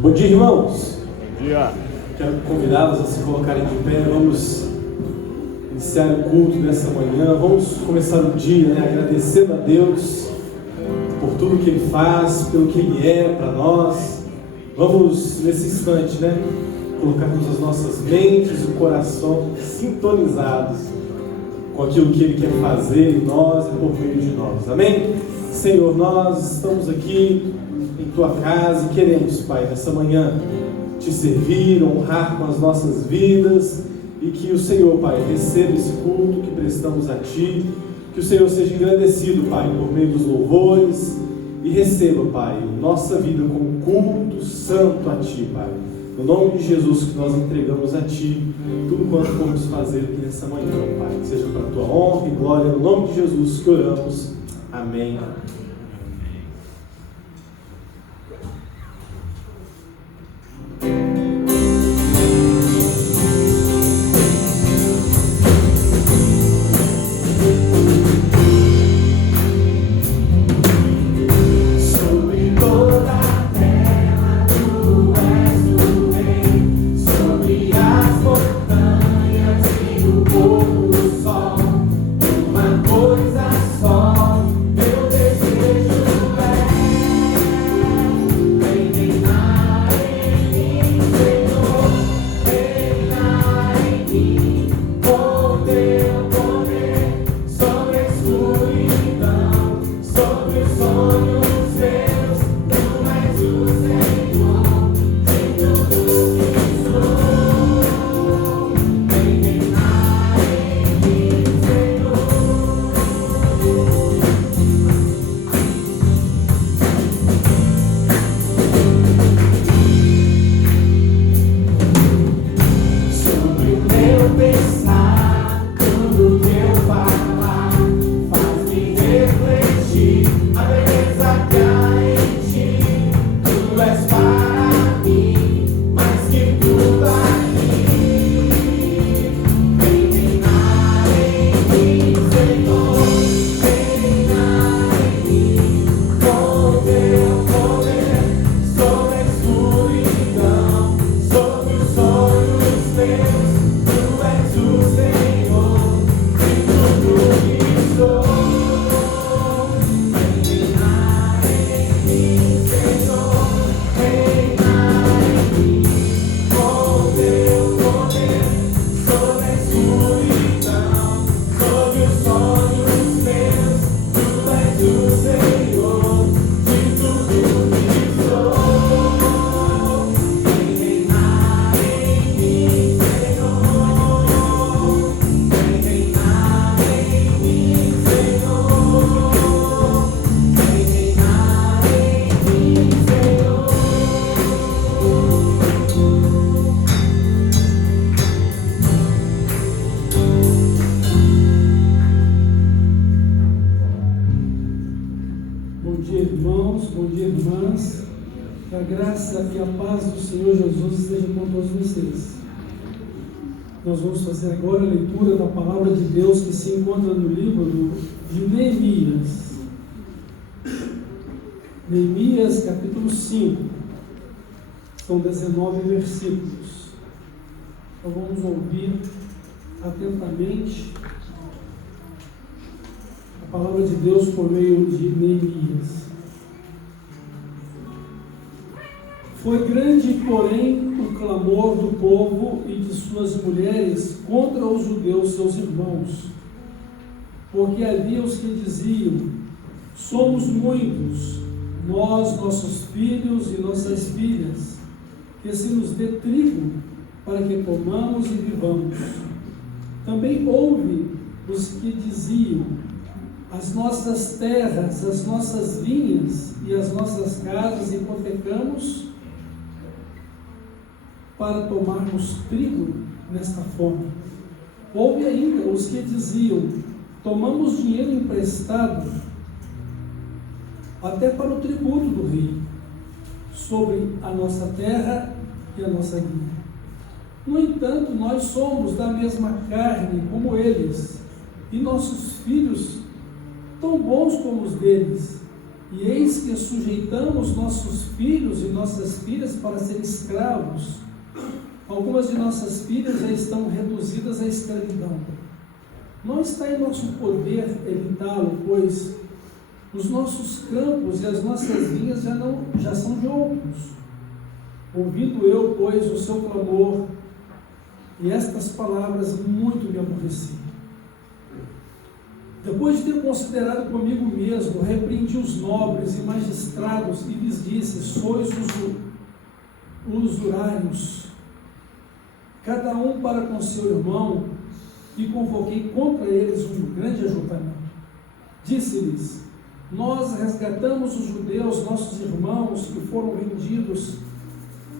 Bom dia, irmãos. Bom dia. Quero convidá-los a se colocarem de pé. Vamos iniciar o culto dessa manhã. Vamos começar o dia, agradecendo a Deus por tudo que Ele faz, pelo que Ele é para nós. Vamos, nesse instante, colocarmos as nossas mentes e o coração sintonizados com aquilo que Ele quer fazer em nós e por meio de nós. Amém? Senhor, nós estamos aqui em Tua casa e queremos, Pai, nessa manhã Te servir, honrar com as nossas vidas e que o Senhor, Pai, receba esse culto que prestamos a Ti, que o Senhor seja engrandecido, Pai, por meio dos louvores e receba, Pai, nossa vida como culto santo a Ti, Pai. No nome de Jesus que nós entregamos a Ti tudo quanto vamos fazer aqui nessa manhã, Pai. Que seja para a Tua honra e glória, no nome de Jesus que oramos. Amém. Nós vamos fazer agora a leitura da palavra de Deus que se encontra no livro de Neemias. Neemias, capítulo 5. São 19 versículos. Então vamos ouvir atentamente a palavra de Deus por meio de Neemias. Foi grande, porém, o clamor do povo e de suas mulheres contra os judeus, seus irmãos, porque havia os que diziam: somos muitos, nós, nossos filhos e nossas filhas, que se nos dê trigo para que comamos e vivamos. Também houve os que diziam: as nossas terras, as nossas vinhas e as nossas casas hipotecamos para tomarmos trigo nesta fome. Houve ainda os que diziam: tomamos dinheiro emprestado até para o tributo do rei, sobre a nossa terra e a nossa vinha. No entanto, nós somos da mesma carne como eles, e nossos filhos tão bons como os deles, E eis que sujeitamos nossos filhos e nossas filhas para serem escravos. Algumas de nossas filhas já estão reduzidas à escravidão. Não está em nosso poder evitá-lo, pois os nossos campos e as nossas vinhas já são de outros. Ouvindo eu, pois, o seu clamor e estas palavras, muito me aborreci. Depois de ter considerado comigo mesmo, repreendi os nobres e magistrados e lhes disse: sois usurários, cada um para com seu irmão, e convoquei contra eles um grande ajuntamento. Disse-lhes: nós resgatamos os judeus, nossos irmãos, que foram vendidos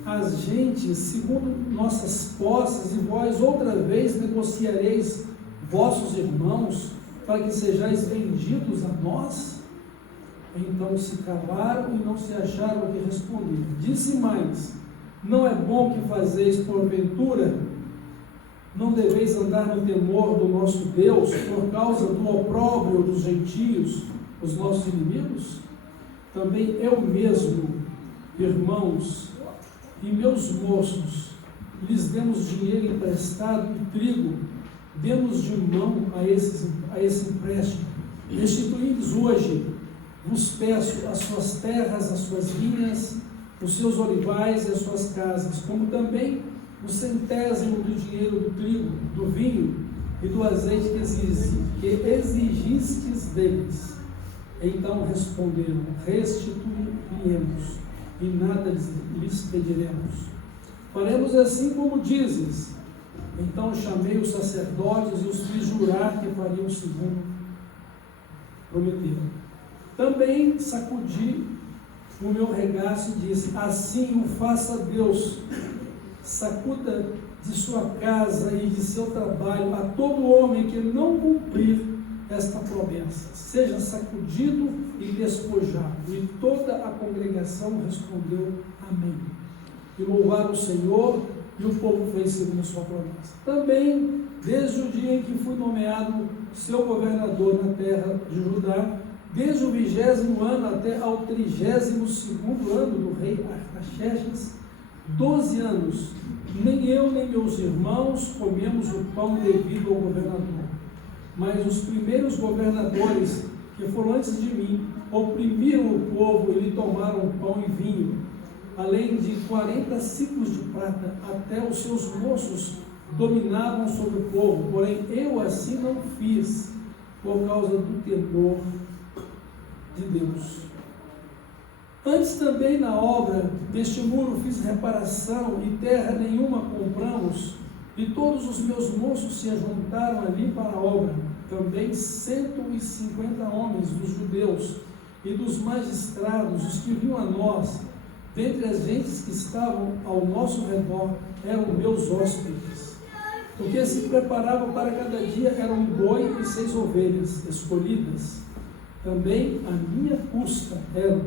às gentes segundo nossas posses, e vós outra vez negociareis vossos irmãos para que sejais vendidos a nós? Então se calaram e não se acharam o que responder. Disse mais: não é bom que fazeis porventura? Não deveis andar no temor do nosso Deus por causa do opróbrio dos gentios, os nossos inimigos? Também eu mesmo, irmãos, e meus moços, lhes demos dinheiro emprestado e trigo, demos de mão a esse empréstimo. Restituí-lhes hoje, vos peço, as suas terras, as suas vinhas, os seus olivais e as suas casas, como também o centésimo do dinheiro do trigo, do vinho e do azeite que exigistes deles. Então responderam: restituiremos, e nada lhes pediremos. Faremos assim como dizes. Então chamei os sacerdotes e os fiz jurar que fariam segundo prometeram. Também sacudi o meu regaço e disse: assim o faça Deus. Sacuda de sua casa e de seu trabalho a todo homem que não cumprir esta promessa. Seja sacudido e despojado. E toda a congregação respondeu: amém. E louvaram o Senhor, e o povo fez segundo a sua promessa. Também, desde o dia em que fui nomeado seu governador na terra de Judá, desde o 20º ano até ao 32º ano do rei Artaxerxes, 12 anos, nem eu nem meus irmãos comemos o pão devido ao governador. Mas os primeiros governadores que foram antes de mim oprimiram o povo e lhe tomaram pão e vinho, além de 40 ciclos de prata. Até os seus moços dominavam sobre o povo, porém eu assim não fiz, por causa do temor de Deus. Antes também na obra deste muro fiz reparação, e terra nenhuma compramos, e todos os meus moços se ajuntaram ali para a obra. Também 150 homens dos judeus e dos magistrados, os que vinham a nós, dentre as gentes que estavam ao nosso redor, eram meus hóspedes. O que se preparava para cada dia era um boi e 6 ovelhas escolhidas. Também a minha custa eram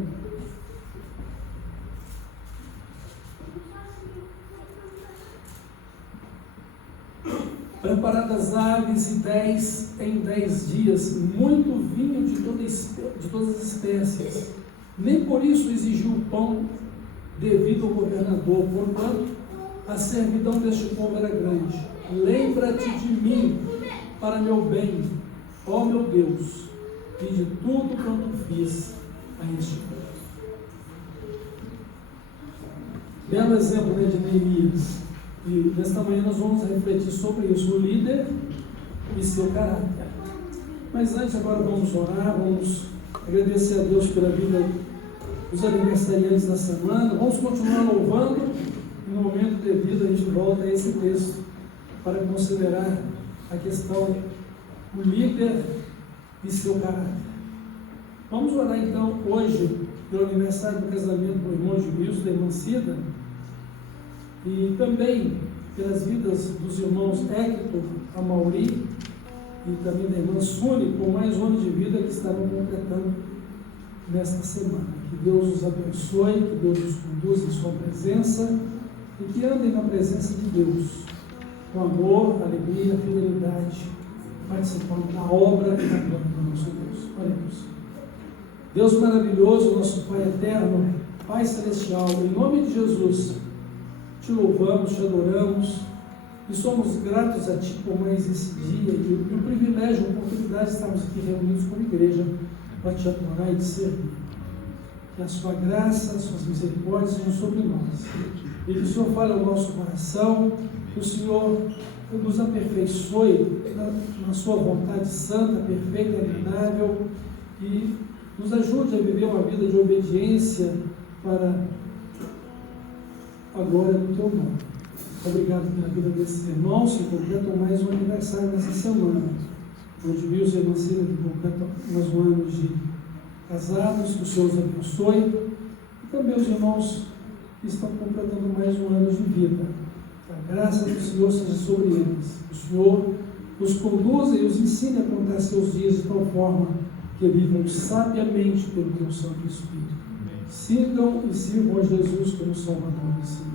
preparadas aves e 10 em 10 dias, muito vinho de todas as espécies. Nem por isso exigiu o pão devido ao governador, porquanto a servidão deste povo era grande. Lembra-te de mim para meu bem, ó meu Deus, e de tudo quanto fiz a este povo. Belo exemplo, né, de Neemias. E nesta manhã nós vamos refletir sobre isso, o líder e seu caráter. Mas antes, agora vamos orar, vamos agradecer a Deus pela vida dos aniversariantes da semana. Vamos continuar louvando, e no momento devido a gente volta a esse texto para considerar a questão do líder e seu caráter. Vamos orar então hoje pelo aniversário do casamento do irmão Gilson, da irmã Cida, e também pelas vidas dos irmãos Hector, Amauri e também da irmã Suni, com mais um ano de vida que estarão completando nesta semana. Que Deus os abençoe, que Deus os conduza em sua presença e que andem na presença de Deus, com amor, alegria, fidelidade, participando da obra e da glória do nosso Deus. Oremos. Deus maravilhoso, nosso Pai eterno, Pai celestial, em nome de Jesus, te louvamos, te adoramos e somos gratos a Ti por mais esse dia e o privilégio, a oportunidade de estarmos aqui reunidos como igreja para Te adorar e Te servir. Que a Sua graça, as Suas misericórdias sejam sobre nós e que o Senhor fale ao nosso coração, que o Senhor nos aperfeiçoe na Sua vontade santa, perfeita e agradável e nos ajude a viver uma vida de obediência para a glória do Teu nome. Obrigado pela vida desses irmãos que completam mais um aniversário nessa semana. Hoje vi os irmãos que completam mais um ano de casados, que o Senhor os abençoe. E também os irmãos que estão completando mais um ano de vida. Que a graça do Senhor seja sobre eles. Que o Senhor os conduza e os ensine a contar seus dias de tal forma que vivam sabiamente pelo Teu Santo Espírito. Sigam e sirvam a Jesus como Salvador e Senhor.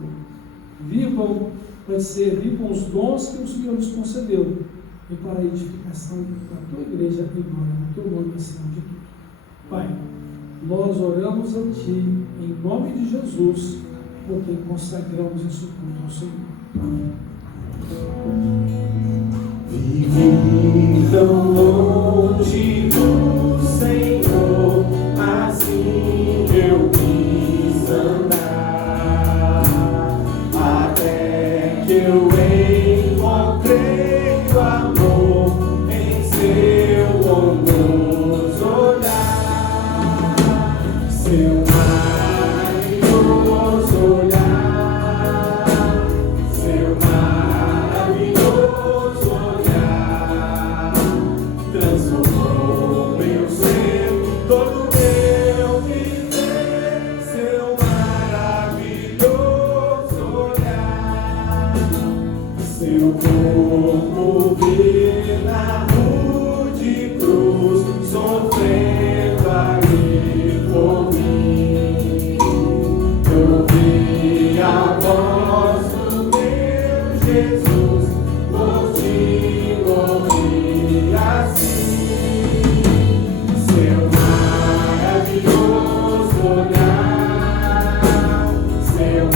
Vivam os dons que o Senhor nos concedeu e para a edificação da Tua igreja e glória no Teu nome acima de tudo. Pai, nós oramos a Ti em nome de Jesus, por quem consagramos esse culto ao Senhor. Amém. Vivi tão longe do Senhor, assim eu quis andar, até que eu encontrei o amor em seu bondoso olhar, seu maravilhoso olhar, seu maravilhoso olhar, transformou meu ser, todo meu viver, seu maravilhoso olhar, seu corpo ver na rude cruz, sofrendo ali por mim. Eu ouvi a voz do meu Jesus, por ti morri assim. Seu maravilhoso olhar, seu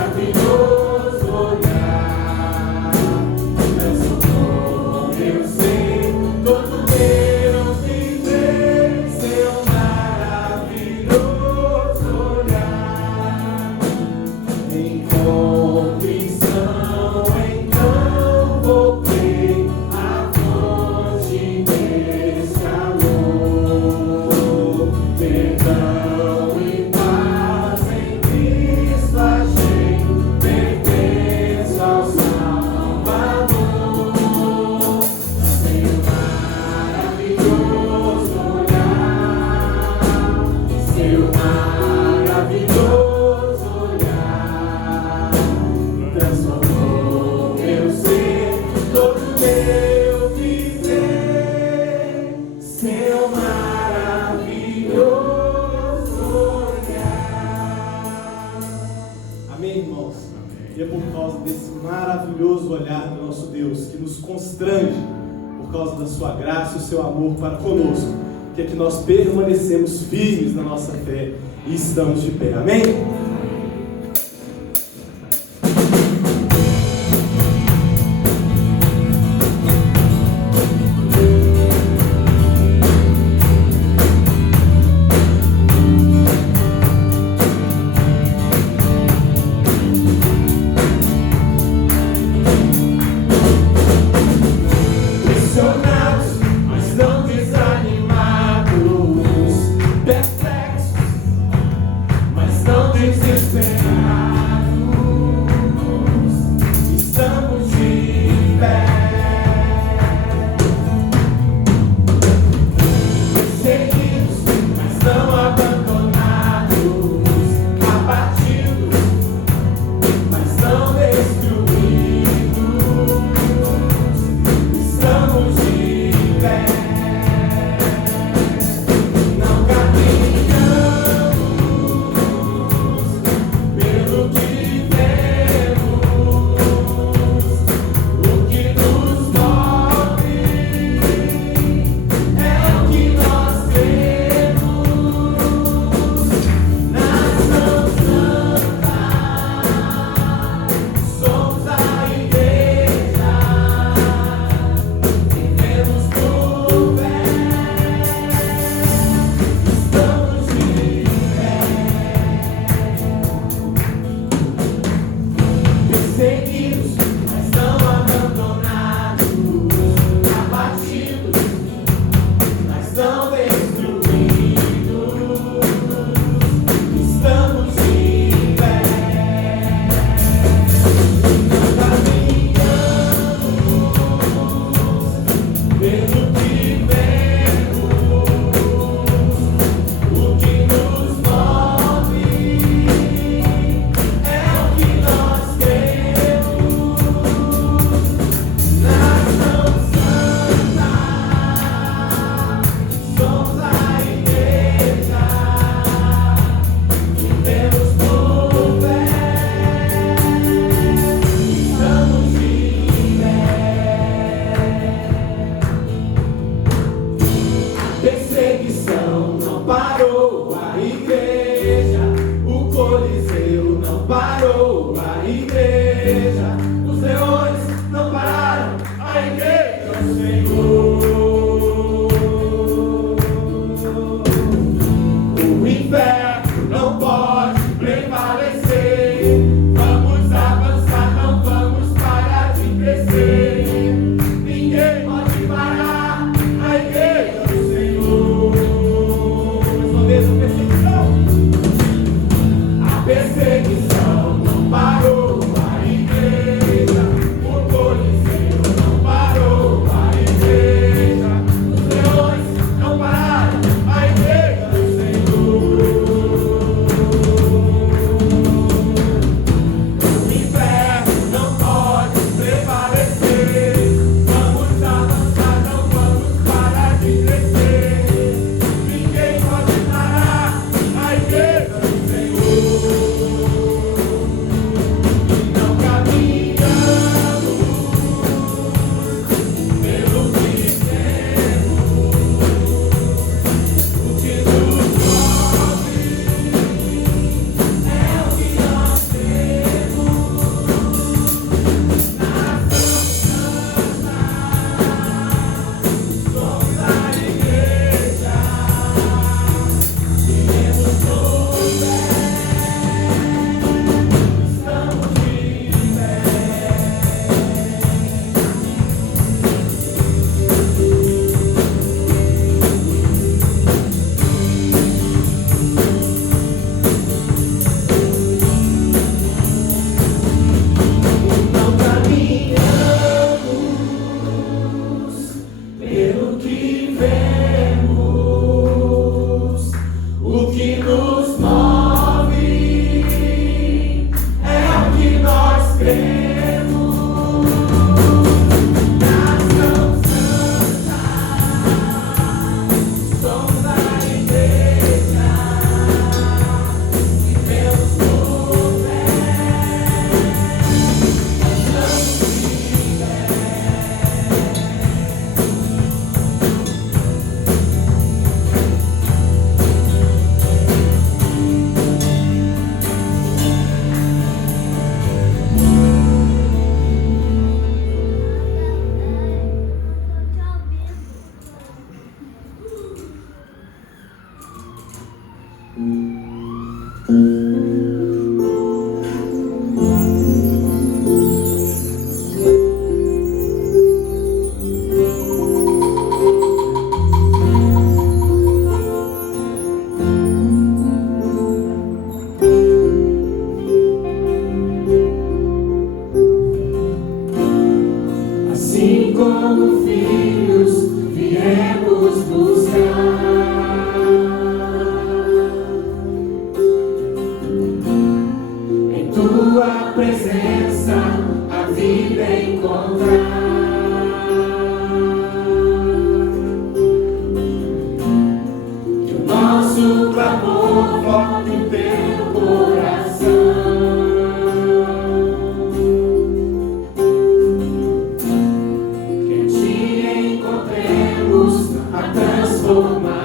maravilhoso olhar, transformou meu ser, todo meu viver, seu maravilhoso olhar. Em confissão, então voltei à fonte desse amor, perdão e paz em Cristo achei, pertenço ao Salvador. Seu maravilhoso olhar, seu maravilhoso olhar, transformou meu ser, todo meu viver, seu maravilhoso olhar. Amém, irmãos? E é por causa desse maravilhoso olhar do nosso Deus, que nos constrange, por causa da sua graça e o seu amor para conosco, que é que nós permanecemos firmes na nossa fé e estamos de pé. Amém? Pressionados, mas não desanimados, perplexos, mas não tua presença a vida encontrar. Que o nosso clamor volte o teu coração. Que te encontremos a transformação.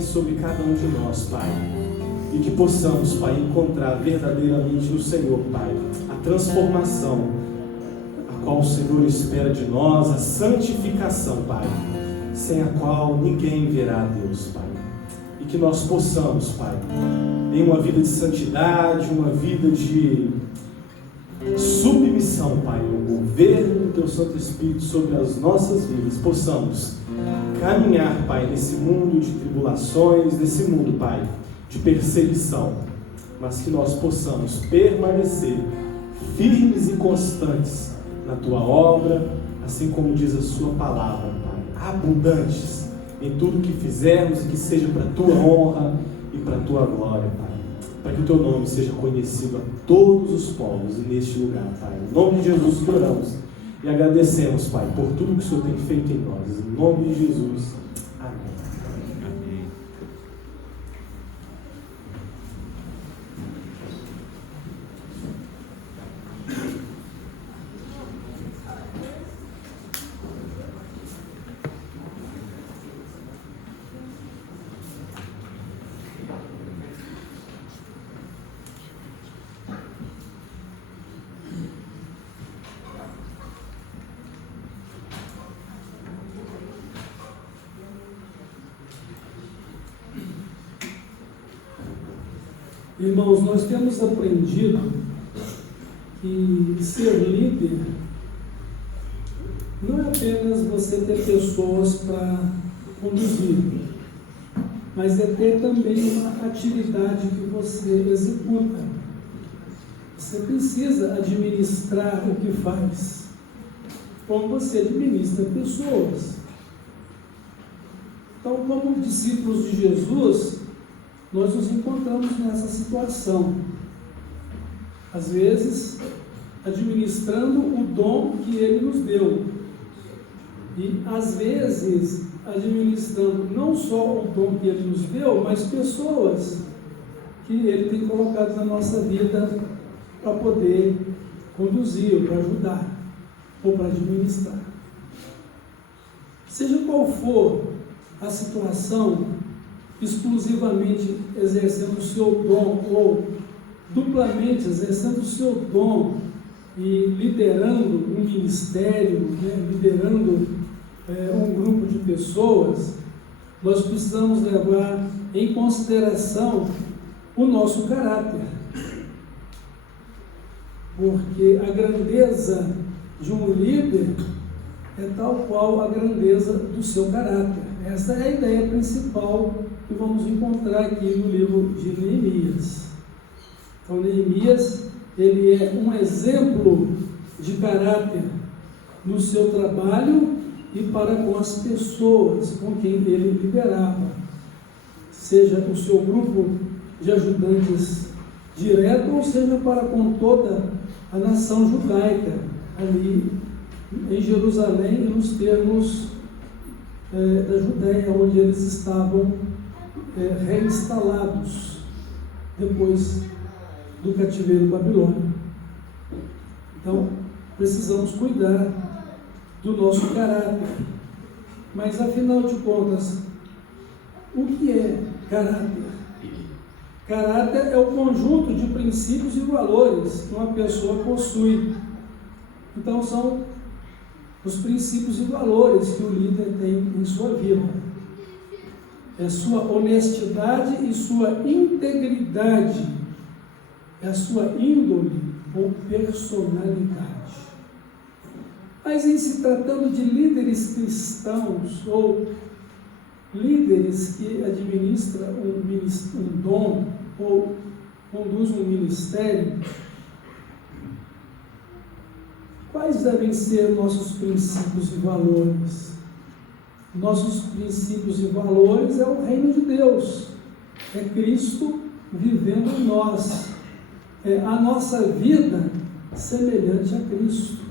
Sobre cada um de nós, Pai, e que possamos, Pai, encontrar verdadeiramente no Senhor, Pai, a transformação a qual o Senhor espera de nós, a santificação, Pai, sem a qual ninguém verá a Deus, Pai, e que nós possamos, Pai, em uma vida de santidade, uma vida de submissão, Pai, o governo do Teu Santo Espírito sobre as nossas vidas, possamos caminhar, Pai, nesse mundo de tribulações, nesse mundo, Pai, de perseguição, mas que nós possamos permanecer firmes e constantes na Tua obra, assim como diz a Sua palavra, Pai, abundantes em tudo que fizermos e que seja para a Tua honra e para a Tua glória, Pai, para que o Teu nome seja conhecido a todos os povos e neste lugar, Pai. Em nome de Jesus que oramos e agradecemos, Pai, por tudo que o Senhor tem feito em nós. Em nome de Jesus. Amém. Irmãos, nós temos aprendido que ser líder não é apenas você ter pessoas para conduzir, mas é ter também uma atividade que você executa. Você precisa administrar o que faz, como você administra pessoas. Então, como discípulos de Jesus, nós nos encontramos nessa situação. Às vezes, administrando o dom que Ele nos deu. E, às vezes, administrando não só o dom que Ele nos deu, mas pessoas que Ele tem colocado na nossa vida para poder conduzir, ou para ajudar, ou para administrar. Seja qual for a situação, exclusivamente exercendo o seu dom, ou duplamente exercendo o seu dom e liderando um ministério, liderando um grupo de pessoas, nós precisamos levar em consideração o nosso caráter. Porque a grandeza de um líder é tal qual a grandeza do seu caráter. Essa é a ideia principal que vamos encontrar aqui no livro de Neemias. Então, Neemias, ele é um exemplo de caráter no seu trabalho e para com as pessoas com quem ele liderava, seja o seu grupo de ajudantes direto, ou seja para com toda a nação judaica, ali em Jerusalém e nos termos da Judéia, onde eles estavam reinstalados depois do cativeiro babilônico. Então, precisamos cuidar do nosso caráter. Mas, afinal de contas, o que é caráter? Caráter é o conjunto de princípios e valores que uma pessoa possui. Então, são os princípios e valores que o líder tem em sua vida. É sua honestidade e sua integridade. É a sua índole ou personalidade. Mas em se tratando de líderes cristãos ou líderes que administram um dom ou conduzem um ministério, quais devem ser nossos princípios e valores? Nossos princípios e valores é o reino de Deus, é Cristo vivendo em nós, é a nossa vida semelhante a Cristo.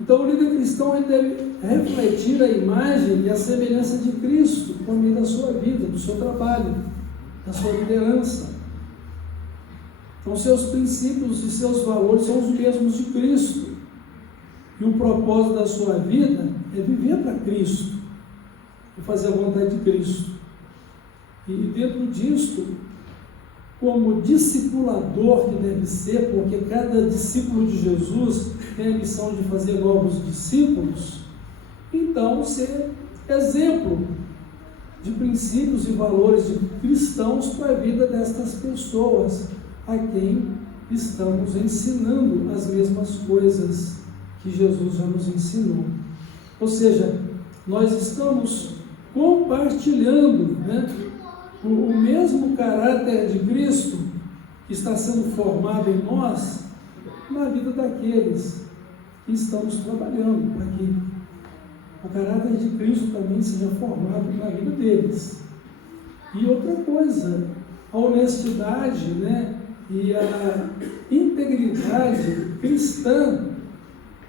Então, o líder cristão ele deve refletir a imagem e a semelhança de Cristo por meio da sua vida, do seu trabalho, da sua liderança. Então, seus princípios e seus valores são os mesmos de Cristo. E o propósito da sua vida é viver para Cristo e fazer a vontade de Cristo. E dentro disto, como discipulador que deve ser, porque cada discípulo de Jesus tem a missão de fazer novos discípulos, então ser exemplo de princípios e valores de cristãos para a vida destas pessoas a quem estamos ensinando as mesmas coisas que Jesus já nos ensinou. Ou seja, nós estamos compartilhando, o mesmo caráter de Cristo que está sendo formado em nós na vida daqueles que estamos trabalhando para que o caráter de Cristo também seja formado na vida deles. E outra coisa, a honestidade, e a integridade cristã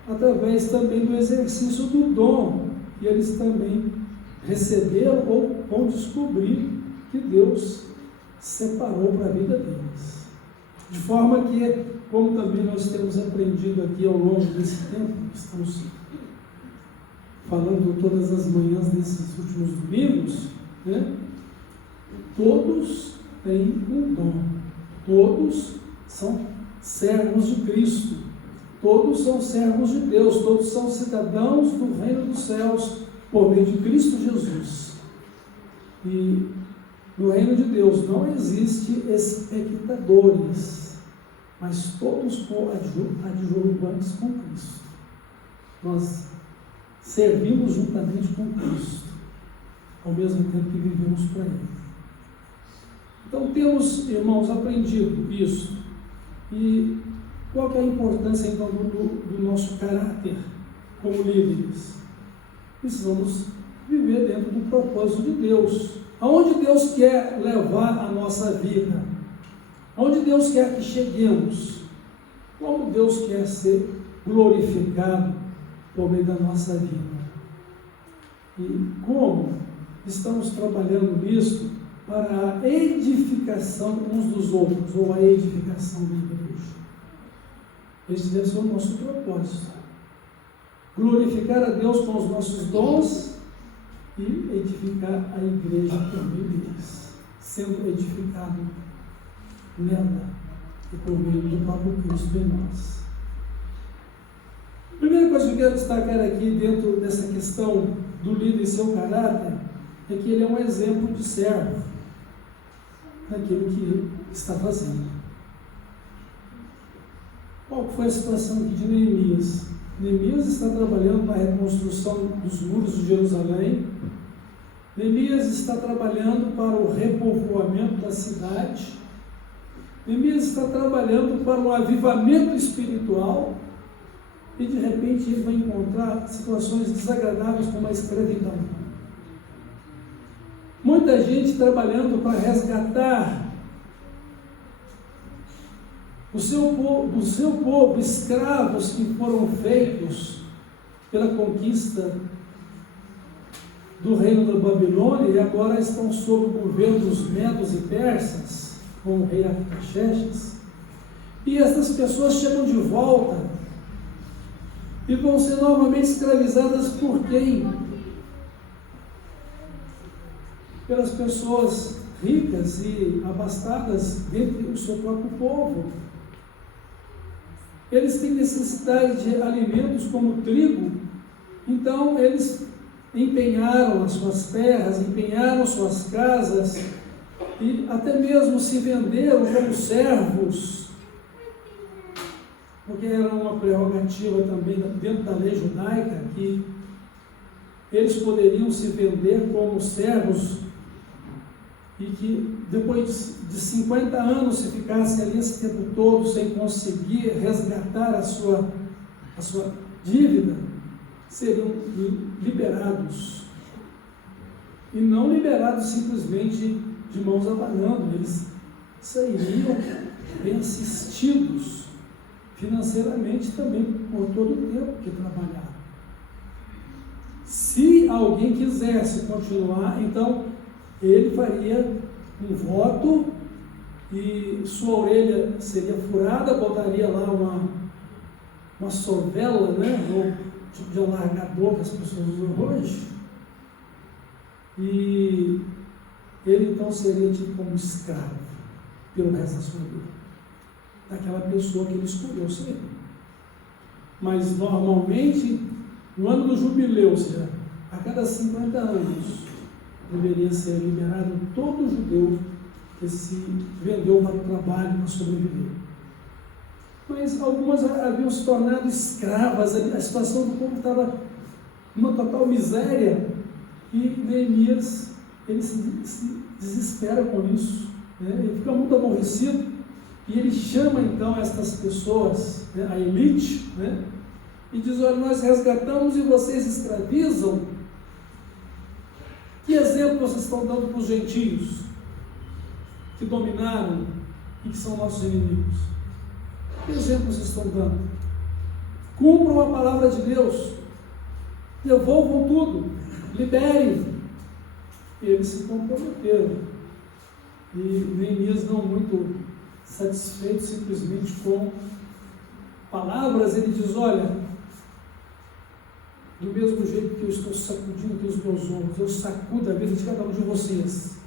através também do exercício do dom que eles também receberam ou vão descobrir que Deus separou para a vida deles. De forma que, como também nós temos aprendido aqui ao longo desse tempo, estamos falando todas as manhãs desses últimos domingos, todos têm um dom, todos são servos de Cristo, todos são servos de Deus, todos são cidadãos do reino dos céus por meio de Cristo Jesus. E No reino de Deus não existe espectadores, mas todos coadjuvantes com Cristo. Nós servimos juntamente com Cristo, ao mesmo tempo que vivemos para Ele. Então temos, irmãos, aprendido isso. E qual que é a importância então do nosso caráter como líderes? Precisamos viver dentro do propósito de Deus. Aonde Deus quer levar a nossa vida? Aonde Deus quer que cheguemos? Como Deus quer ser glorificado por meio da nossa vida? E como estamos trabalhando nisso para a edificação uns dos outros, ou a edificação da igreja? Esse deve ser o nosso propósito. Glorificar a Deus com os nossos dons e edificar a igreja por meio deles, sendo edificado nela e por meio do próprio Cristo em nós. A primeira coisa que eu quero destacar aqui dentro dessa questão do líder e seu caráter é que ele é um exemplo de servo naquilo que ele está fazendo. Qual foi a situação aqui de Neemias? Neemias está trabalhando na reconstrução dos muros de Jerusalém. Neemias está trabalhando para o repovoamento da cidade. Neemias está trabalhando para um avivamento espiritual. E de repente ele vai encontrar situações desagradáveis como a escravidão. Muita gente trabalhando para resgatar do seu povo, escravos que foram feitos pela conquista do reino da Babilônia e agora estão sob o governo dos medos e persas, com o rei Artaxerxes. E essas pessoas chegam de volta e vão ser novamente escravizadas por quem? Pelas pessoas ricas e abastadas dentre o seu próprio povo. Eles têm necessidade de alimentos como trigo, então eles empenharam as suas terras, empenharam suas casas e até mesmo se venderam como servos, porque era uma prerrogativa também dentro da lei judaica que eles poderiam se vender como servos e que depois de 50 anos, se ficasse ali esse tempo todo sem conseguir resgatar a sua dívida, seriam liberados. E não liberados simplesmente de mãos abanando, eles sairiam bem assistidos financeiramente também por todo o tempo que trabalharam. Se alguém quisesse continuar, então ele faria um voto e sua orelha seria furada, botaria lá uma sovela, né, ou tipo de alargador que as pessoas usam hoje, e ele então seria tido como escravo pelo resto da sua vida, daquela pessoa que ele escolheu ser. Mas normalmente, no ano do jubileu, ou seja, a cada 50 anos, deveria ser liberado todo judeu que se vendeu para o trabalho, para sobreviver. Mas algumas haviam se tornado escravas, a situação do povo estava numa total miséria, e Neemias, ele se desespera com isso, né? Ele fica muito aborrecido, e ele chama então estas pessoas, né, a elite, né, e diz: olha, nós resgatamos e vocês escravizam. Que exemplo vocês estão dando para os gentios que dominaram e que são nossos inimigos? Que exemplo vocês estão dando? Cumpram a palavra de Deus, devolvam tudo, liberem. Eles se comprometeram. E Neemias, não muito satisfeito simplesmente com palavras, ele diz: olha, do mesmo jeito que eu estou sacudindo aqui os meus ombros, eu sacudo a vida de cada um de vocês.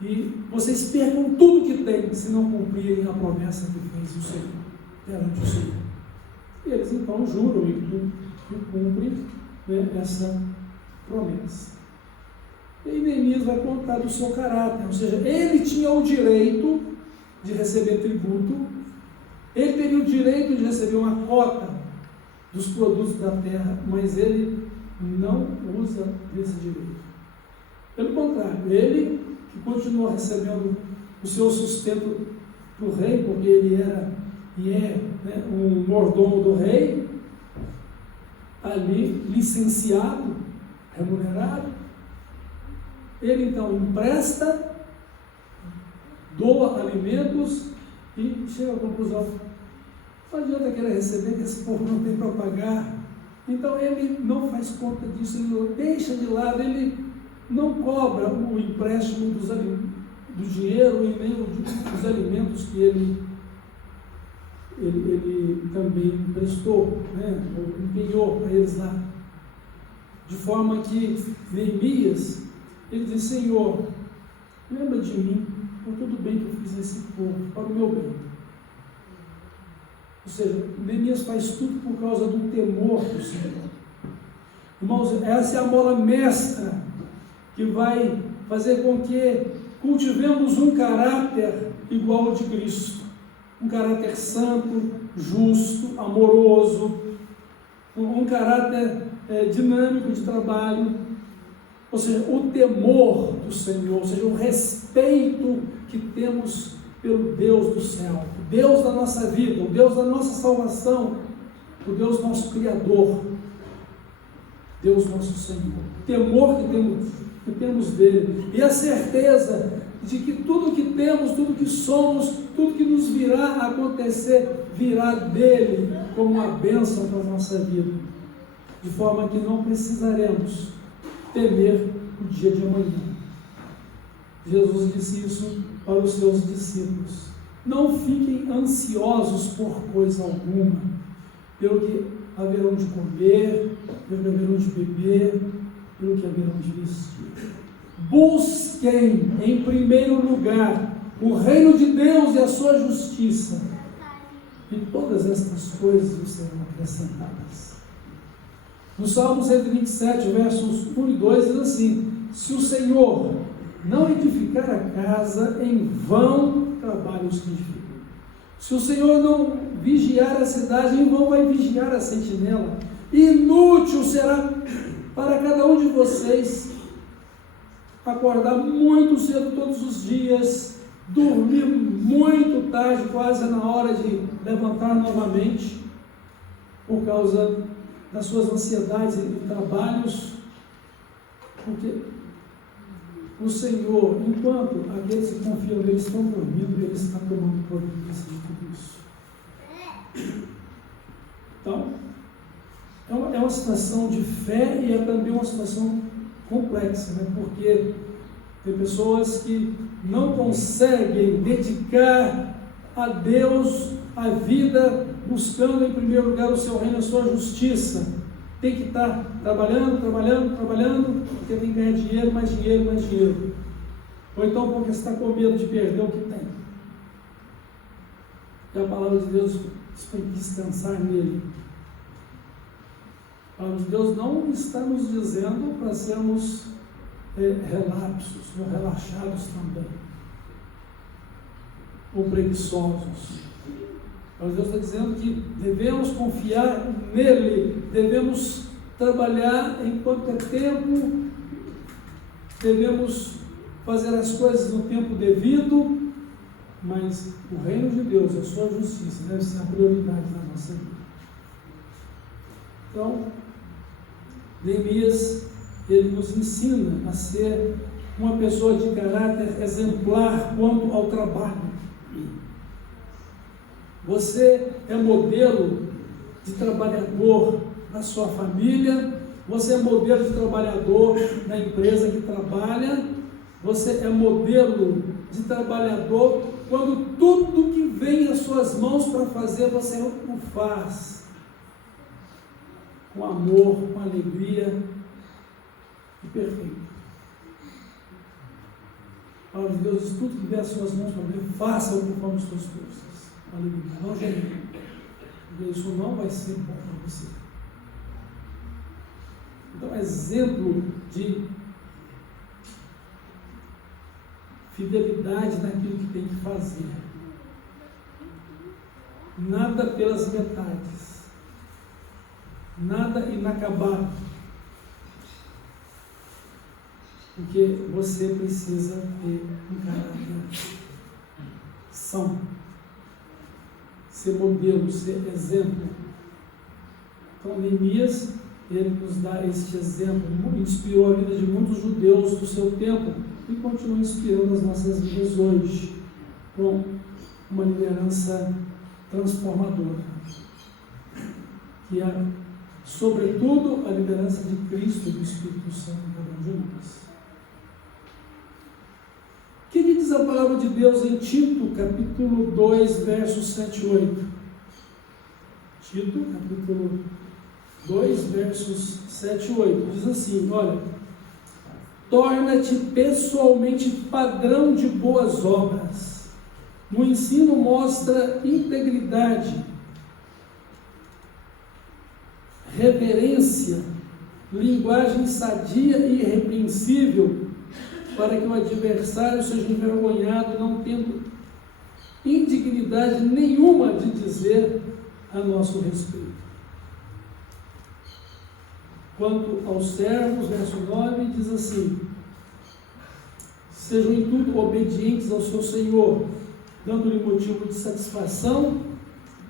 E vocês percam tudo que tem se não cumprirem a promessa que fez o Senhor, perante o Senhor. E eles então juram e cumprem, né, essa promessa. E Neemias vai contar do seu caráter, ou seja, ele tinha o direito de receber tributo, ele teria o direito de receber uma cota dos produtos da terra, mas ele não usa desse direito. Pelo contrário, ele que continua recebendo o seu sustento do rei, porque ele era e é, né, um mordomo do rei, ali licenciado, remunerado, ele então empresta, doa alimentos e chega à conclusão: não adianta querer receber, que esse povo não tem para pagar. Então ele não faz conta disso, ele deixa de lado, ele não cobra o empréstimo do dinheiro e nem dos alimentos que ele também emprestou, né, ou empenhou para eles lá. De forma que Neemias, ele diz: Senhor, lembra de mim, por tudo bem que eu fiz a esse povo, para o meu bem. Ou seja, Neemias faz tudo por causa do temor do Senhor. Irmãos, essa é a mola mestra que vai fazer com que cultivemos um caráter igual ao de Cristo. Um caráter santo, justo, amoroso, um caráter dinâmico de trabalho. Ou seja, o temor do Senhor, ou seja, o respeito que temos pelo Deus do céu, o Deus da nossa vida, o Deus da nossa salvação, o Deus nosso Criador, Deus nosso Senhor. O temor que temos dele e a certeza de que tudo que temos, tudo que somos, tudo que nos virá a acontecer, virá dele como uma bênção para a nossa vida, de forma que não precisaremos temer o dia de amanhã. Jesus disse isso para os seus discípulos: não fiquem ansiosos por coisa alguma, pelo que haverão de comer, pelo que haverão de beber, pelo que haverão de vestir. Busquem em primeiro lugar o reino de Deus e a sua justiça, e todas estas coisas vos serão acrescentadas. No Salmo 127, versos 1 e 2, diz assim: se o Senhor não edificar a casa, em vão trabalham os que edificam. Se o Senhor não vigiar a cidade, em vão vai vigiar a sentinela. Inútil será para cada um de vocês acordar muito cedo todos os dias, dormir muito tarde, quase na hora de levantar novamente, por causa das suas ansiedades e trabalhos, porque o Senhor, enquanto aqueles que confiam nele estão dormindo, ele está tomando providência de tudo isso. Então, é uma situação de fé e é também uma situação complexa, né? Porque tem pessoas que não conseguem dedicar a Deus a vida, buscando em primeiro lugar o seu reino, a sua justiça. Tem que estar trabalhando, porque tem que ganhar dinheiro, mais dinheiro, mais dinheiro. Ou então porque está com medo de perder o que tem. E a palavra de Deus diz para descansar nele. A palavra de Deus não está nos dizendo para sermos relapsos, ou relaxados também, ou preguiçosos. Mas Deus está dizendo que devemos confiar nele, devemos trabalhar enquanto é tempo, devemos fazer as coisas no tempo devido, mas o reino de Deus, a sua justiça, deve ser a prioridade da nossa vida. Então, Neemias, ele nos ensina a ser uma pessoa de caráter exemplar quanto ao trabalho. Você é modelo de trabalhador na sua família, você é modelo de trabalhador na empresa que trabalha, você é modelo de trabalhador quando tudo que vem às suas mãos para fazer, você o faz com amor, com alegria e perfeito. A palavra de Deus diz: tudo que vier às suas mãos para fazer, faça-o conforme as suas forças. Aleluia. Não geme, porque isso não vai ser bom para você. Então, exemplo de fidelidade naquilo que tem que fazer. Nada pelas metades, nada inacabado, porque você precisa ter um caráter são, ser modelo, ser exemplo. Então, Neemias, ele nos dá este exemplo, inspirou a vida de muitos judeus do seu tempo e continua inspirando as nossas vidas hoje, com uma liderança transformadora, que é, sobretudo, a liderança de Cristo e do Espírito Santo em cada um de nós. O que diz a palavra de Deus em Tito, capítulo 2, versos 7 e 8? Tito, capítulo 2, versos 7 e 8, diz assim, olha: torna-te pessoalmente padrão de boas obras. No ensino mostra integridade, reverência, linguagem sadia e irrepreensível, para que o adversário seja envergonhado, não tendo indignidade nenhuma de dizer a nosso respeito. Quanto aos servos, verso 9, diz assim: sejam em tudo obedientes ao seu Senhor, dando-lhe motivo de satisfação,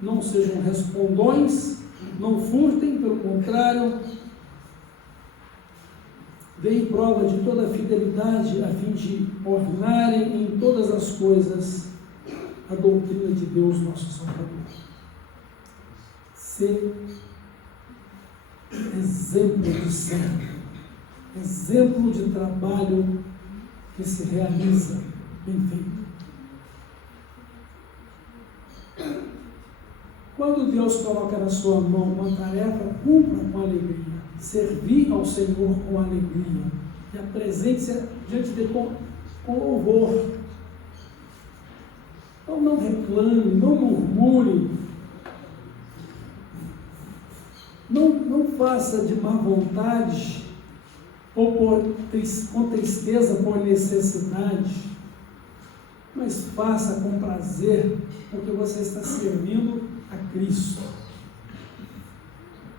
não sejam respondões, não furtem, pelo contrário, deem prova de toda a fidelidade, a fim de ornarem em todas as coisas a doutrina de Deus, nosso Salvador. Ser exemplo de servo, exemplo de trabalho que se realiza bem feito. Quando Deus coloca na sua mão uma tarefa, cumpra com alegria. Servir ao Senhor com alegria. E apresente-se diante dele com louvor. Então não reclame, não murmure. Não faça de má vontade ou com tristeza por necessidade, mas faça com prazer, porque você está servindo a Cristo.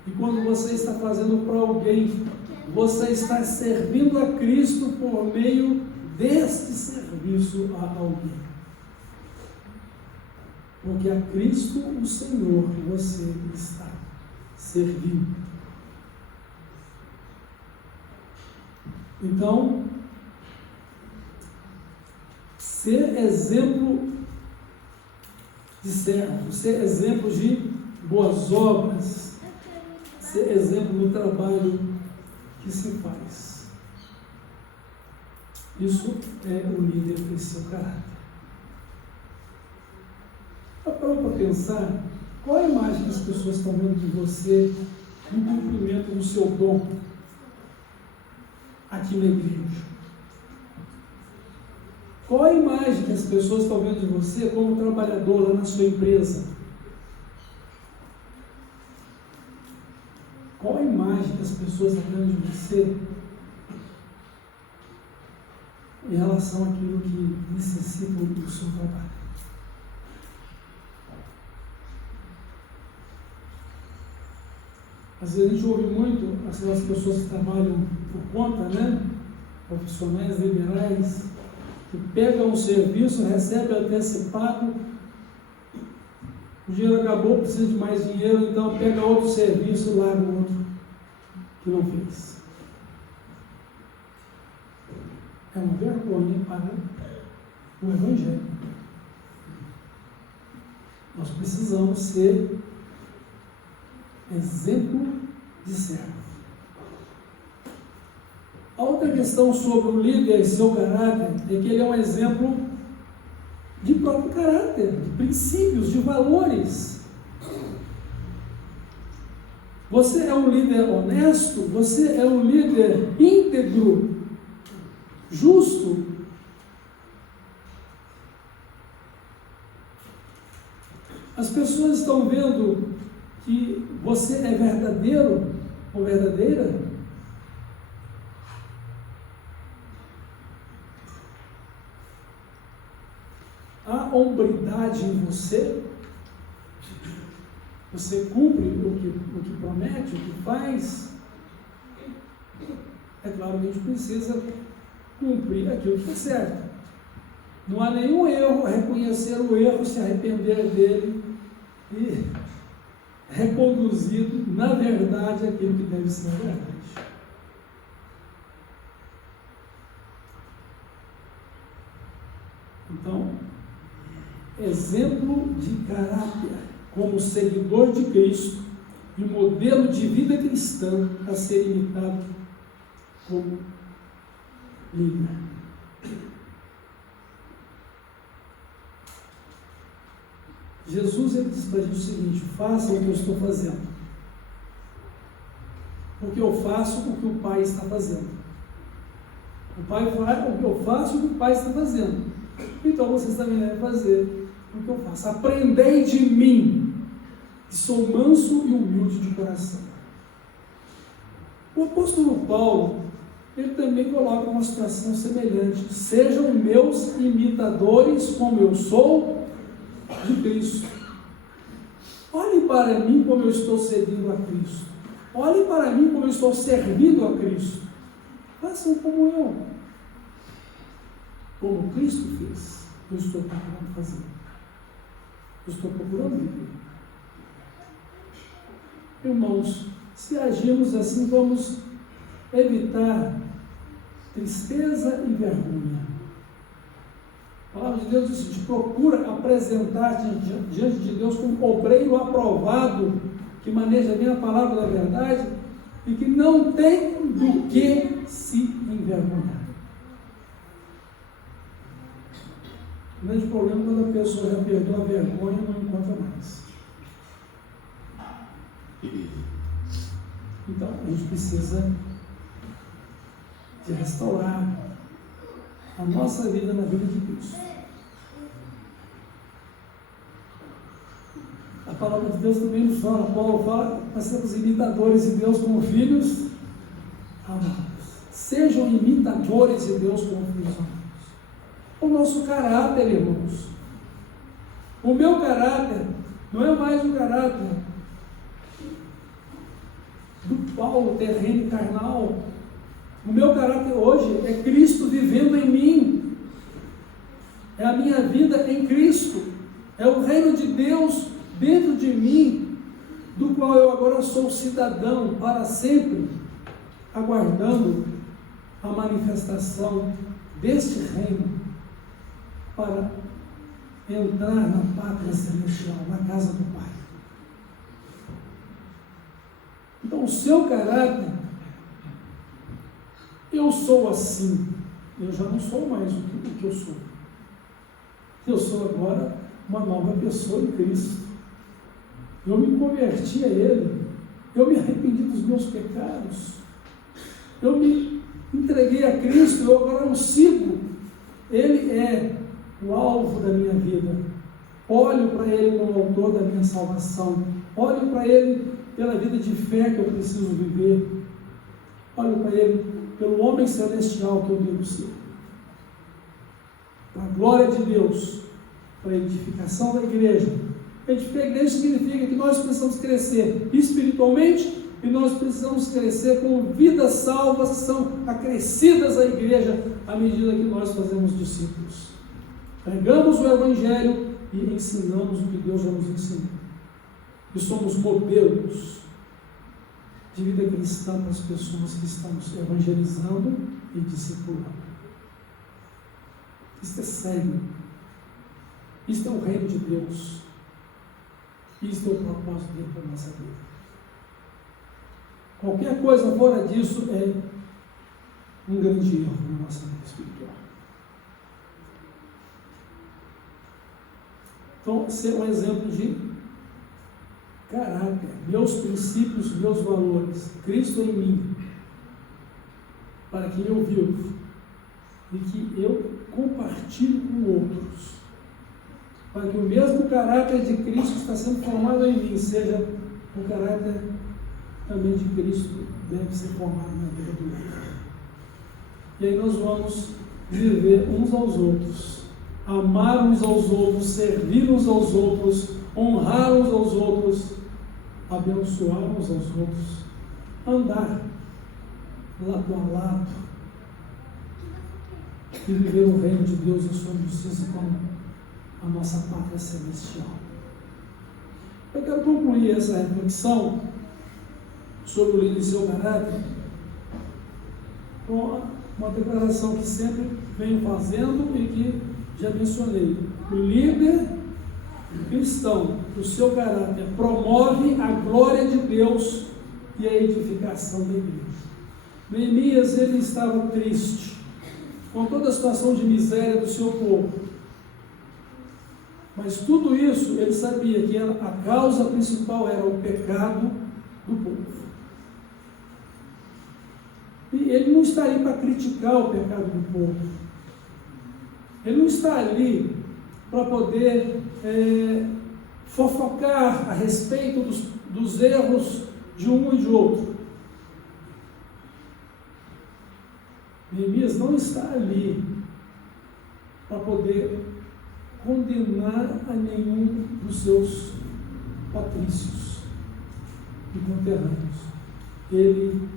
E quando você está fazendo para alguém, você está servindo a Cristo por meio deste serviço a alguém. Porque a Cristo, o Senhor, você está servindo. Então, ser exemplo de servo, ser exemplo de boas obras, ser exemplo no trabalho que se faz. Isso é o líder em seu caráter. Parou para pensar qual é a imagem que as pessoas estão vendo de você no cumprimento do seu dom aqui na igreja? Qual a imagem que as pessoas estão vendo de você como trabalhador lá na sua empresa? Qual a imagem que as pessoas estão vendo de você em relação àquilo que necessitam do seu trabalho? Às vezes a gente ouve muito aquelas pessoas que trabalham por conta, né? Profissionais liberais, que pegam um serviço, recebem antecipado, o dinheiro acabou, precisa de mais dinheiro, então pega outro serviço e larga o outro que não fez. É uma vergonha para o Evangelho. Nós precisamos ser exemplo de servo. A outra questão sobre o líder e seu caráter é que ele é um exemplo de próprio caráter, de princípios, de valores. Você é um líder honesto, você é um líder íntegro, justo. As pessoas estão vendo que você é verdadeiro ou verdadeira? Há hombridade em você? Você cumpre o que promete, o que faz? É claro que a gente precisa cumprir aquilo que é certo. Não há nenhum erro, reconhecer o erro, se arrepender dele e reconduzir na verdade aquilo que deve ser a verdade. Então, exemplo de caráter como seguidor de Cristo e modelo de vida cristã a ser imitado como líder. Jesus, ele diz para a gente o seguinte: faça o que eu estou fazendo, porque eu faço o que o Pai está fazendo. O Pai faz o que eu faço, o que o Pai está fazendo. Então vocês também devem fazer o que eu faço. Aprendei de mim, que sou manso e humilde de coração. O apóstolo Paulo, ele também coloca uma situação semelhante. Sejam meus imitadores, como eu sou de Cristo. Olhem para mim como eu estou seguindo a Cristo. Olhem para mim como eu estou servindo a Cristo. Façam como eu. Como Cristo fez, eu estou procurando fazer. Eu estou procurando viver. Irmãos, se agirmos assim, vamos evitar tristeza e vergonha. A palavra de Deus diz o seguinte: procura apresentar-te diante de Deus como obreiro aprovado, que maneja bem a palavra da verdade e que não tem do que se envergonhar. O grande problema é quando a pessoa já perdeu a vergonha e não encontra mais. Então, a gente precisa de restaurar a nossa vida na vida de Cristo. A palavra de Deus também nos fala, Paulo fala, nós somos imitadores de Deus como filhos amados. Sejam imitadores de Deus como filhos amados. O nosso caráter, irmãos. O meu caráter não é mais o caráter do Paulo terreno e carnal. O meu caráter hoje é Cristo vivendo em mim. É a minha vida em Cristo. É o reino de Deus dentro de mim, do qual eu agora sou cidadão para sempre, aguardando a manifestação deste reino para entrar na pátria celestial, na casa do Pai. Então, o seu caráter, eu sou assim, eu já não sou mais o que eu sou. Eu sou agora uma nova pessoa em Cristo. Eu me converti a Ele, eu me arrependi dos meus pecados, eu me entreguei a Cristo, eu agora o sigo. Ele é o alvo da minha vida. Olho para Ele como autor da minha salvação. Olho para Ele pela vida de fé que eu preciso viver. Olho para Ele pelo homem celestial que eu devo ser. Para a glória de Deus, para a edificação da igreja. Edificar a igreja significa que nós precisamos crescer espiritualmente e nós precisamos crescer com vidas salvas que são acrescidas à igreja à medida que nós fazemos discípulos. Pregamos o Evangelho e ensinamos o que Deus já nos ensinou. E somos modelos de vida cristã para as pessoas que estamos evangelizando e discipulando. Isto é sério. Isto é o reino de Deus. Isto é o propósito dele para a nossa vida. Qualquer coisa fora disso é um grande erro na nossa vida espiritual. Então, ser um exemplo de caráter, meus princípios, meus valores, Cristo em mim, para que eu vivo e que eu compartilhe com outros. Para que o mesmo caráter de Cristo que está sendo formado em mim seja o caráter também de Cristo que deve ser formado na vida do outro. E aí nós vamos viver uns aos outros amar uns aos outros, servir uns aos outros, honrar uns aos outros, abençoar uns aos outros, andar lado a lado e viver o reino de Deus e sua justiça como a nossa pátria celestial. Eu quero concluir essa reflexão sobre o líder e seu caráter com uma declaração que sempre venho fazendo e que já mencionei. O líder cristão, o seu caráter, promove a glória de Deus e a edificação da igreja. Neemias, ele estava triste com toda a situação de miséria do seu povo. Mas tudo isso, ele sabia que a causa principal era o pecado do povo. E ele não está ali para criticar o pecado do povo. Ele não está ali para poder fofocar a respeito dos erros de um e de outro. Neemias não está ali para poder condenar a nenhum dos seus patrícios e conterrâneos. Ele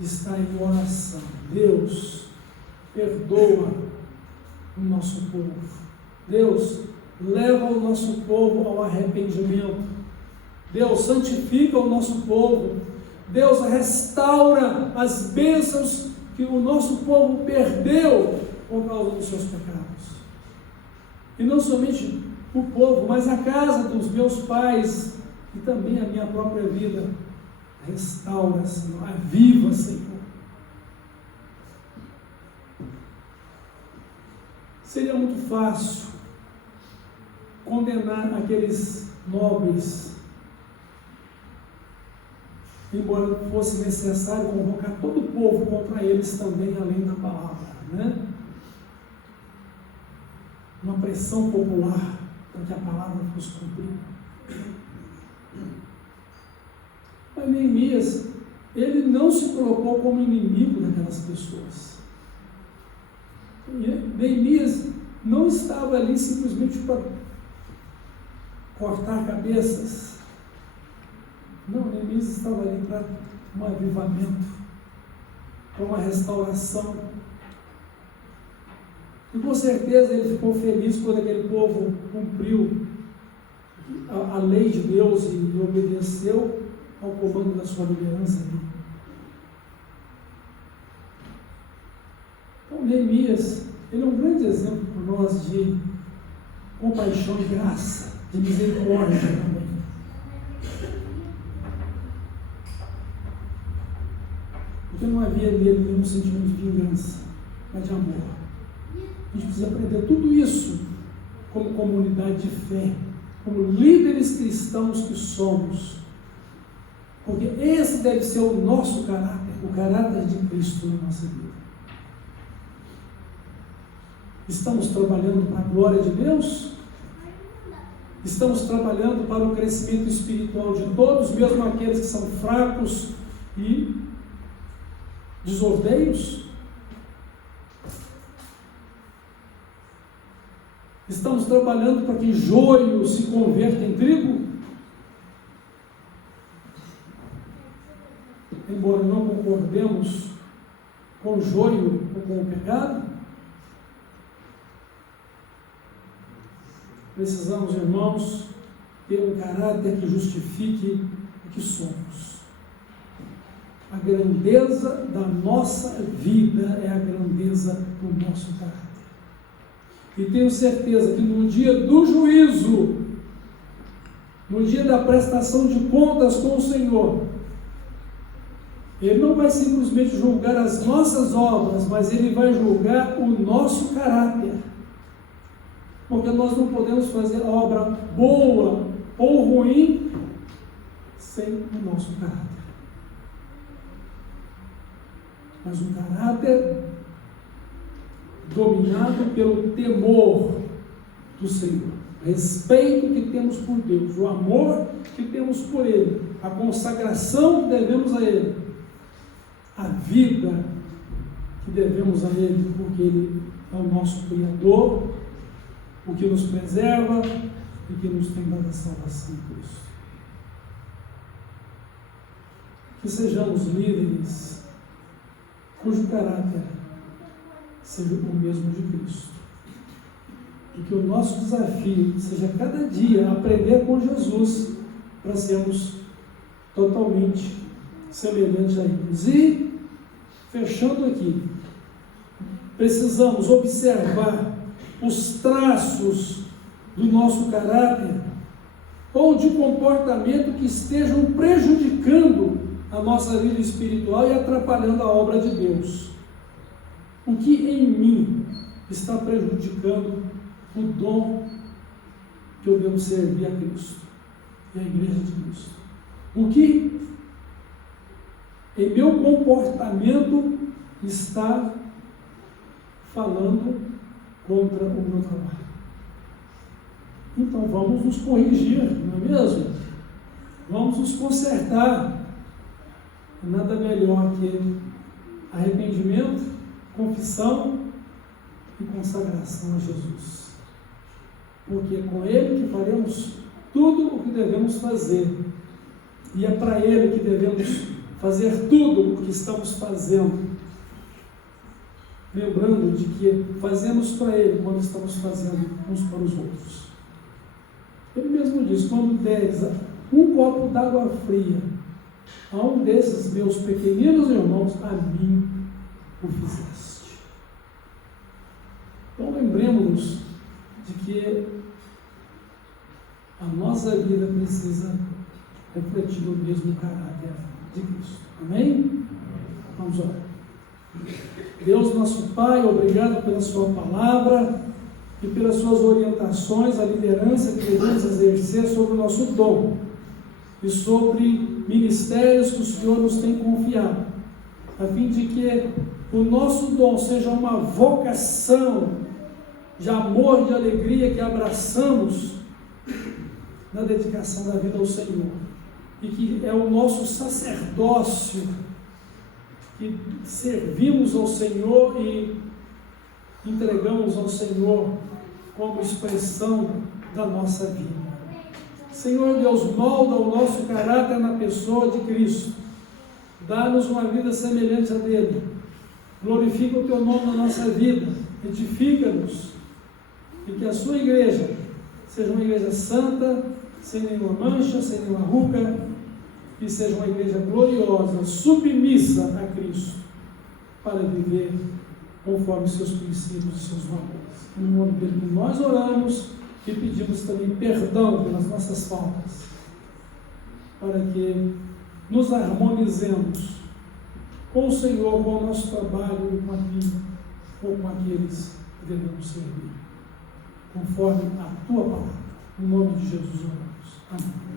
está em oração. Deus, perdoa o nosso povo. Deus, leva o nosso povo ao arrependimento. Deus, santifica o nosso povo. Deus, restaura as bênçãos que o nosso povo perdeu por causa dos seus pecados. E não somente o povo, mas a casa dos meus pais e também a minha própria vida. Restaura, Senhor, aviva, Senhor. Seria muito fácil condenar aqueles nobres, embora fosse necessário convocar todo o povo contra eles também, além da palavra, né? Uma pressão popular para que a palavra fosse cumprida. Mas Neemias, ele não se colocou como inimigo daquelas pessoas. Neemias não estava ali simplesmente para cortar cabeças. Não, Neemias estava ali para um avivamento, para uma restauração. E com certeza ele ficou feliz quando aquele povo cumpriu a lei de Deus e obedeceu ao comando da sua liderança. Então, Neemias, ele é um grande exemplo para nós de compaixão e graça, de misericórdia também. Porque não havia nele nenhum sentimento de vingança, mas de amor. A gente precisa aprender tudo isso como comunidade de fé, como líderes cristãos que somos. Porque esse deve ser o nosso caráter, o caráter de Cristo na nossa vida. Estamos trabalhando para a glória de Deus? Estamos trabalhando para o crescimento espiritual de todos, mesmo aqueles que são fracos e desordeiros? Estamos trabalhando para que joio se converta em trigo? Embora não concordemos com o joio ou com o pecado, precisamos, irmãos, ter um caráter que justifique o que somos. A grandeza da nossa vida é a grandeza do nosso caráter. E tenho certeza que no dia do juízo, no dia da prestação de contas com o Senhor, Ele não vai simplesmente julgar as nossas obras, mas Ele vai julgar o nosso caráter. Porque nós não podemos fazer obra boa ou ruim sem o nosso caráter. Mas um caráter dominado pelo temor do Senhor, o respeito que temos por Deus, o amor que temos por Ele, a consagração que devemos a Ele, a vida que devemos a Ele, porque Ele é o nosso Criador, o que nos preserva e que nos tem dado a salvação em Cristo. Que sejamos líderes cujo caráter seja o mesmo de Cristo. E que o nosso desafio seja cada dia aprender com Jesus para sermos totalmente semelhantes a eles. E, fechando aqui, precisamos observar os traços do nosso caráter ou de comportamento que estejam prejudicando a nossa vida espiritual e atrapalhando a obra de Deus. O que em mim está prejudicando o dom que eu devo servir a Cristo e a igreja de Cristo? O que em meu comportamento está falando contra o meu trabalho? Então vamos nos corrigir, não é mesmo? Vamos nos consertar. Nada melhor que arrependimento, confissão e consagração a Jesus. Porque é com Ele que faremos tudo o que devemos fazer. E é para Ele que devemos fazer tudo o que estamos fazendo. Lembrando de que fazemos para Ele quando estamos fazendo uns para os outros. Ele mesmo diz, quando deres um copo d'água fria a um desses meus pequeninos irmãos, a mim o fizeste. Então lembremos-nos de que a nossa vida precisa refletir o mesmo caráter de Cristo. Amém? Vamos orar. Deus nosso Pai, obrigado pela sua palavra e pelas suas orientações, a liderança que devemos exercer sobre o nosso dom e sobre ministérios que o Senhor nos tem confiado, a fim de que o nosso dom seja uma vocação de amor, de alegria que abraçamos na dedicação da vida ao Senhor, e que é o nosso sacerdócio, que servimos ao Senhor e entregamos ao Senhor como expressão da nossa vida. Senhor Deus, molda o nosso caráter na pessoa de Cristo. Dá-nos uma vida semelhante a dele. Glorifica o teu nome na nossa vida. Edifica-nos. E que a sua igreja seja uma igreja santa, sem nenhuma mancha, sem nenhuma ruga, e seja uma igreja gloriosa, submissa a Cristo, para viver conforme seus princípios e seus valores. No nome dele nós oramos e pedimos também perdão pelas nossas faltas, para que nos harmonizemos com o Senhor, com o nosso trabalho e com a vida, ou com aqueles que devemos servir, conforme a tua palavra. No nome de Jesus oramos. Amém.